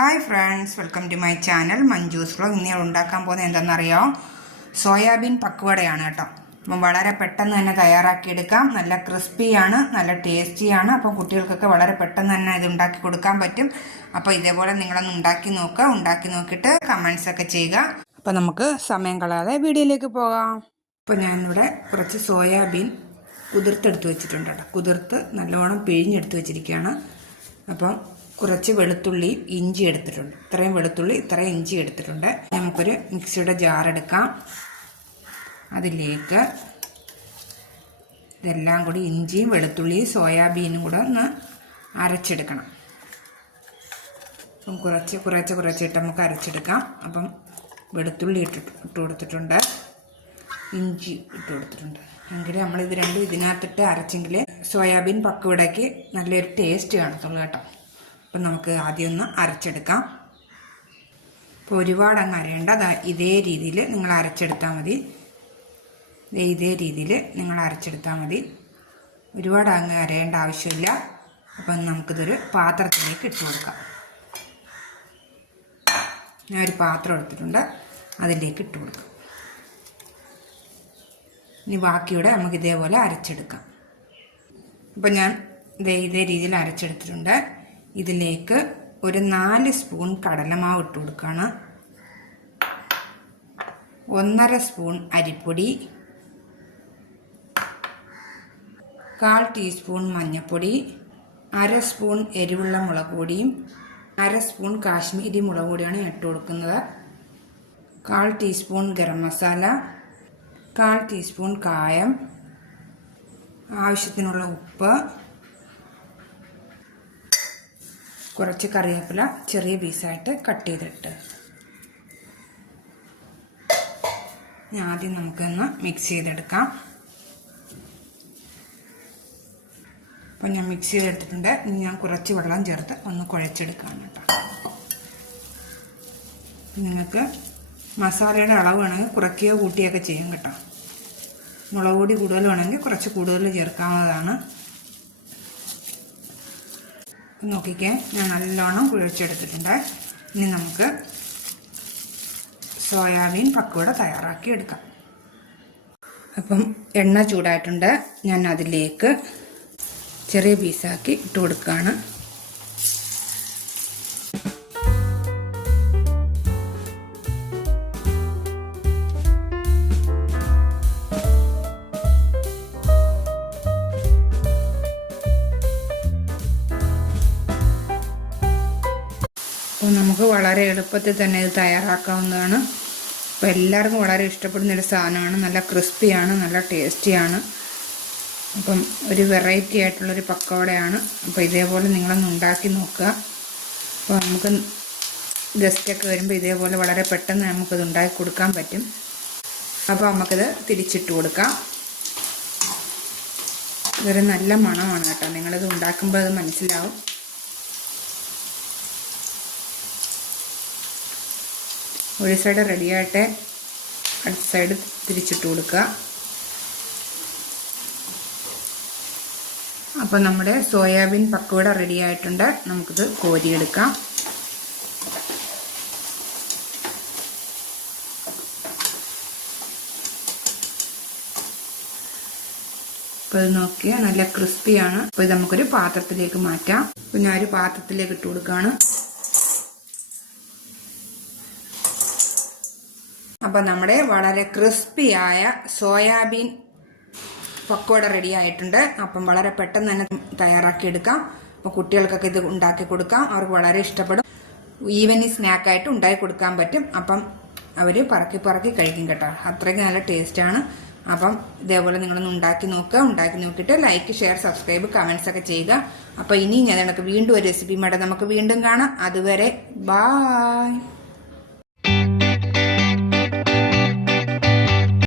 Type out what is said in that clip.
Hi friends, welcome to my channel Manju's vlog. ഇന്ന് ഞാൻ ഉണ്ടാക്കാൻ പോകുന്നത് എന്താണെന്നറിയോ? സോയാബീൻ പക്വടയാണ് കേട്ടോ. അപ്പം വളരെ പെട്ടെന്ന് തന്നെ തയ്യാറാക്കിയെടുക്കാം. നല്ല ക്രിസ്പിയാണ്, നല്ല ടേസ്റ്റിയാണ്. അപ്പം കുട്ടികൾക്കൊക്കെ വളരെ പെട്ടെന്ന് തന്നെ ഇത് ഉണ്ടാക്കി കൊടുക്കാൻ പറ്റും. അപ്പോൾ ഇതേപോലെ നിങ്ങളൊന്ന് ഉണ്ടാക്കി നോക്കുക. ഉണ്ടാക്കി നോക്കിയിട്ട് കമൻസ് ഒക്കെ ചെയ്യുക. അപ്പം നമുക്ക് സമയം കളയാതെ വീഡിയോയിലേക്ക് പോകാം. അപ്പോൾ ഞാനിവിടെ കുറച്ച് സോയാബീൻ കുതിർത്തെടുത്ത് വെച്ചിട്ടുണ്ട് കേട്ടോ. കുതിർത്ത് നല്ലോണം പിഴിഞ്ഞെടുത്ത് വെച്ചിരിക്കുകയാണ്. അപ്പം കുറച്ച് വെളുത്തുള്ളി ഇഞ്ചി എടുത്തിട്ടുണ്ട്. ഇത്രയും വെളുത്തുള്ളി ഇത്രയും ഇഞ്ചി എടുത്തിട്ടുണ്ട്. നമുക്കൊരു മിക്സിയുടെ ജാർ എടുക്കാം. അതിലേക്ക് ഇതെല്ലാം കൂടി ഇഞ്ചിയും വെളുത്തുള്ളിയും സോയാബീനും കൂടെ ഒന്ന് അരച്ചെടുക്കണം. അപ്പം കുറച്ചിട്ട് നമുക്ക് അരച്ചെടുക്കാം. അപ്പം വെളുത്തുള്ളി ഇട്ട് കൊടുത്തിട്ടുണ്ട്, ഇഞ്ചി ഇട്ട് കൊടുത്തിട്ടുണ്ട്. എങ്കിൽ നമ്മളിത് രണ്ടും ഇതിനകത്തിട്ട് അരച്ചെങ്കിൽ സോയാബീൻ പക്കവടയ്ക്ക് നല്ലൊരു ടേസ്റ്റ് കാണത്തുള്ളൂ കേട്ടോ. അപ്പം നമുക്ക് ആദ്യം ഒന്ന് അരച്ചെടുക്കാം. അപ്പോൾ ഒരുപാട് അങ്ങ് അരയേണ്ട, ഇതേ രീതിയിൽ നിങ്ങൾ അരച്ചെടുത്താൽ മതി. ഇതേ രീതിയിൽ നിങ്ങൾ അരച്ചെടുത്താൽ മതി. ഒരുപാട് അങ്ങ് അരയേണ്ട ആവശ്യമില്ല. അപ്പം നമുക്കിതൊരു പാത്രത്തിലേക്ക് ഇട്ട് കൊടുക്കാം. ഞാൻ ഒരു പാത്രം എടുത്തിട്ടുണ്ട്, അതിലേക്ക് ഇട്ട് കൊടുക്കാം. ഇനി ബാക്കിയൂടെ നമുക്ക് ഇതേപോലെ അരച്ചെടുക്കാം. അപ്പം ഞാൻ ഇതേ രീതിയിൽ അരച്ചെടുത്തിട്ടുണ്ട്. ഇതിലേക്ക് ഒരു 4 സ്പൂൺ കടലമാവ് ഇട്ട് കൊടുക്കുകയാണ്. 1.5 സ്പൂൺ അരിപ്പൊടി, 1/4 ടീസ്പൂൺ മഞ്ഞൾപ്പൊടി, 1/2 സ്പൂൺ എരിവുള്ള മുളക് പൊടിയും 1/2 സ്പൂൺ കാശ്മീരി മുളക് പൊടിയാണ് ഇട്ട് കൊടുക്കുന്നത്. 1/4 ടീസ്പൂൺ ഗരം മസാല, 1/4 ടീസ്പൂൺ കായം, ആവശ്യത്തിനുള്ള ഉപ്പ്, കുറച്ച് കറിവേപ്പില ചെറിയ പീസായിട്ട് കട്ട് ചെയ്തിട്ട് ആദ്യം നമുക്കൊന്ന് മിക്സ് ചെയ്തെടുക്കാം. അപ്പം ഞാൻ മിക്സ് ചെയ്തെടുത്തിട്ടുണ്ട്. ഇനി ഞാൻ കുറച്ച് വെള്ളം ചേർത്ത് ഒന്ന് കുഴച്ചെടുക്കാം കേട്ടോ. നിങ്ങൾക്ക് മസാലയുടെ അളവ് വേണമെങ്കിൽ കുറയ്ക്കുകയോ കൂട്ടുകയൊക്കെ ചെയ്യും കേട്ടോ. മുളക് പൊടി കൂടുതൽ വേണമെങ്കിൽ കുറച്ച് കൂടുതൽ ചേർക്കാവുന്നതാണ്. നോക്കിക്കേ, ഞാൻ നല്ലോണം കുഴച്ചെടുത്തിട്ടുണ്ട്. ഇനി നമുക്ക് സോയാബീൻ പക്കവട തയ്യാറാക്കി എടുക്കാം. അപ്പം എണ്ണ ചൂടായിട്ടുണ്ട്. ഞാൻ അതിലേക്ക് ചെറിയ പീസാക്കി ഇട്ട് കൊടുക്കുകയാണ്. അപ്പോൾ നമുക്ക് വളരെ എളുപ്പത്തിൽ തന്നെ ഇത് തയ്യാറാക്കാവുന്നതാണ്. അപ്പോൾ എല്ലാവർക്കും വളരെ ഇഷ്ടപ്പെടുന്നൊരു സാധനമാണ്. നല്ല ക്രിസ്പിയാണ്, നല്ല ടേസ്റ്റിയാണ്. അപ്പം ഒരു വെറൈറ്റി ആയിട്ടുള്ളൊരു പക്കവടയാണ്. അപ്പോൾ ഇതേപോലെ നിങ്ങളൊന്ന് ഉണ്ടാക്കി നോക്കുക. അപ്പോൾ നമുക്ക് ഗസ്റ്റൊക്കെ വരുമ്പോൾ ഇതേപോലെ വളരെ പെട്ടെന്ന് നമുക്കിത് ഉണ്ടാക്കി കൊടുക്കാൻ പറ്റും. അപ്പോൾ നമുക്കിത് തിരിച്ചിട്ട് കൊടുക്കാം. ഇതൊരു നല്ല മണമാണ് കേട്ടോ. നിങ്ങളിത് ഉണ്ടാക്കുമ്പോൾ അത് മനസ്സിലാവും. ഒരു സൈഡ് റെഡിയായിട്ട് അടുത്ത സൈഡ് തിരിച്ചിട്ട് കൊടുക്കുക. അപ്പോൾ നമ്മുടെ സോയാബീൻ പക്കവട റെഡി ആയിട്ടുണ്ട്. നമുക്കിത് കോരിയെടുക്കാം. അപ്പോൾ ഇത് നോക്കിയാൽ നല്ല ക്രിസ്പിയാണ്. അപ്പോൾ ഇത് നമുക്കൊരു പാത്രത്തിലേക്ക് മാറ്റാം. അപ്പോൾ ഞാൻ ഒരു പാത്രത്തിലേക്ക് ഇട്ട് കൊടുക്കുകയാണ്. അപ്പോൾ നമ്മുടെ വളരെ ക്രിസ്പിയായ സോയാബീൻ പക്കോട റെഡി ആയിട്ടുണ്ട്. അപ്പം വളരെ പെട്ടെന്ന് തന്നെ തയ്യാറാക്കിയെടുക്കാം. അപ്പോൾ കുട്ടികൾക്കൊക്കെ ഇത് ഉണ്ടാക്കി കൊടുക്കാം. അവർക്ക് വളരെ ഇഷ്ടപ്പെടും. ഈവനിങ് സ്നാക്കായിട്ട് ഉണ്ടാക്കി കൊടുക്കാൻ പറ്റും. അപ്പം അവർ പറക്കി കഴിക്കും കേട്ടോ. അത്രയ്ക്ക് നല്ല ടേസ്റ്റാണ്. അപ്പം ഇതേപോലെ നിങ്ങളൊന്ന് ഉണ്ടാക്കി നോക്കുക. ഉണ്ടാക്കി നോക്കിയിട്ട് ലൈക്ക്, ഷെയർ, സബ്സ്ക്രൈബ്, കമൻസ് ഒക്കെ ചെയ്യുക. അപ്പോൾ ഇനി ഞാൻ വീണ്ടും ഒരു റെസിപ്പിയുമായിട്ട് നമുക്ക് വീണ്ടും കാണാം. അതുവരെ ബായ്.